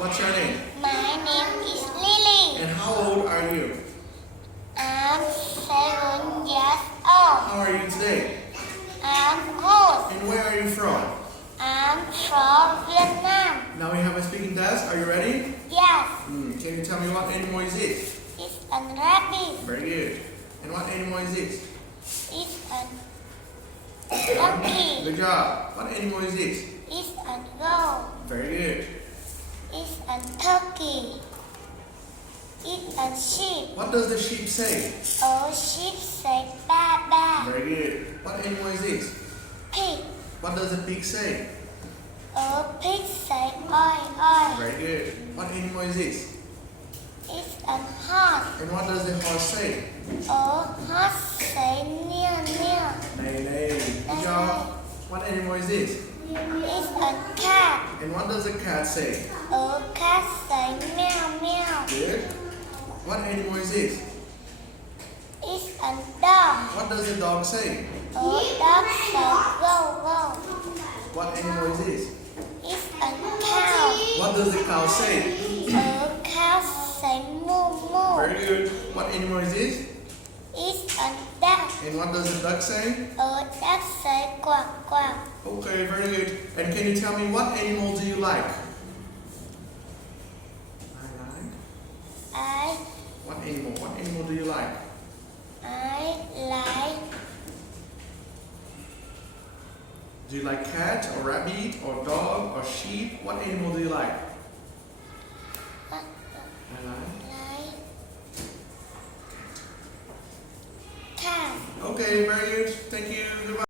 What's your name? My name is Lily. And how old are you? I'm 7 years old. How are you today? I'm good. And where are you from? I'm from Vietnam. Now we have a speaking test. Are you ready? Yes, Can you tell me what animal is this? it's a rabbit. Very good. And what animal is this? It's a donkey. Good job. What animal is this? It's a goat. Very good. It's a turkey. It's a sheep. What does the sheep say? Oh, sheep say ba ba. Very good. What animal is this? Pig. What does the pig say? Oh, pig say oi oi. Very good. What animal is this? It's a horse. And what does the horse say? Oh, horse say near near. Nay, nay. Good job. What animal is this? It's a cat. And what does the cat say? Oh, cat say meow meow. Good. What animal is this? It's a dog. What does the dog say? Oh, dog say go go. What animal is this? It's a cow. What does the cow say? Oh, cow say moo moo. Very good. What animal is this? It's a duck. And what does the duck say? Oh, duck say quack quack. Okay, very good. And can you tell me what animal do you like? I What animal? What animal do you like? like Do you like cat or rabbit or dog or sheep? What animal do you like? uh, I like